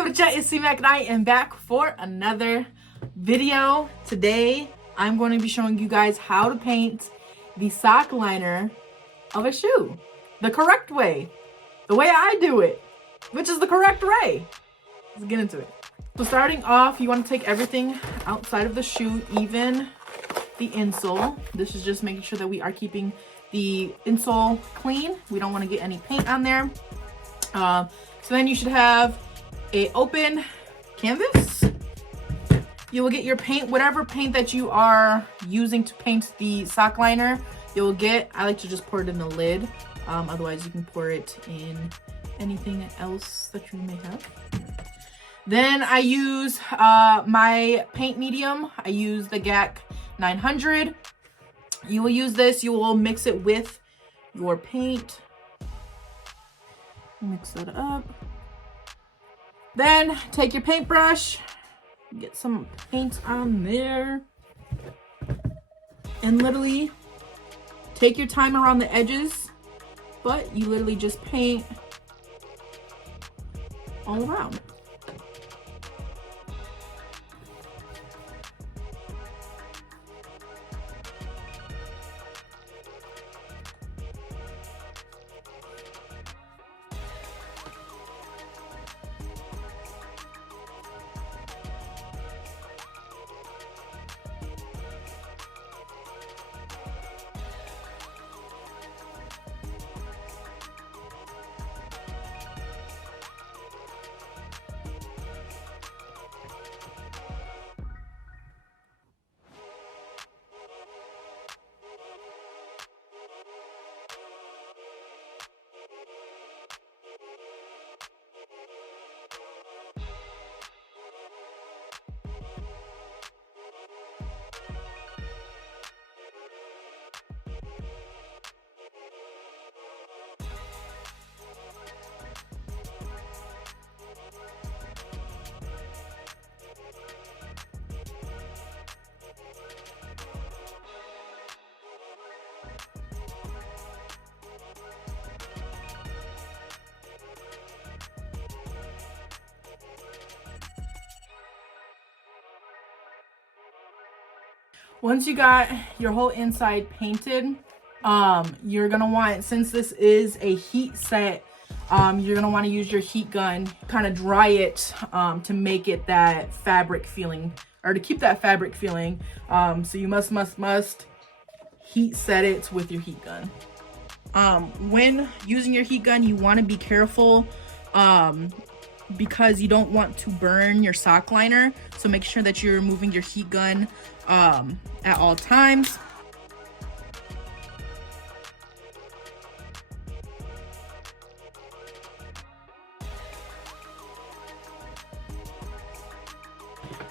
Welcome to Chat, it's C-Mac and I am back for another video. Today, I'm going to be showing you guys how to paint the sock liner of a shoe. The correct way. The way I do it, which is the correct way. Let's get into it. So starting off, you want to take everything outside of the shoe, even the insole. This is just making sure that we are keeping the insole clean. We don't want to get any paint on there. So then you should have a open canvas. You will get your paint, whatever paint that you are using to paint the sock liner, you'll get. I like to just pour it in the lid. Otherwise you can pour it in anything else that you may have. Then I use my paint medium. I use the GAC 900. You will use this, you will mix it with your paint. Mix that up. Then take your paintbrush, get some paint on there, and literally take your time around the edges, but you literally just paint all around. Once you got your whole inside painted, you're gonna want, since this is a heat set, you're gonna want to use your heat gun, kind of dry it to make it that fabric feeling, or to keep that fabric feeling. So you must heat set it with your heat gun. When using your heat gun, you want to be careful because you don't want to burn your sock liner. So make sure that you're removing your heat gun at all times.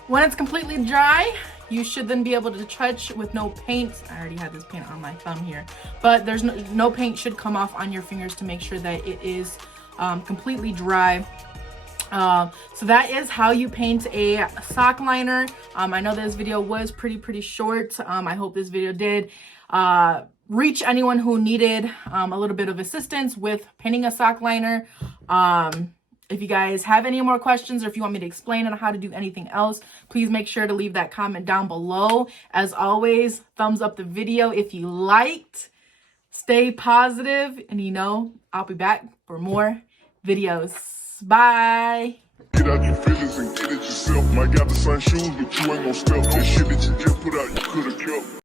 When it's completely dry, you should then be able to touch with no paint. I already had this paint on my thumb here, but there's no paint should come off on your fingers to make sure that it is completely dry. So that is how you paint a sock liner. I know this video was pretty short. I hope this video did reach anyone who needed a little bit of assistance with painting a sock liner. If you guys have any more questions, or if you want me to explain on how to do anything else, please make sure to leave that comment down below. As always, thumbs up the video if you liked. Stay positive, and you know, I'll be back for more videos. Bye. Get out your feelings and get it yourself. Might got the same shoes, but you ain't gonna step. That shit that you just put out, you could've kept.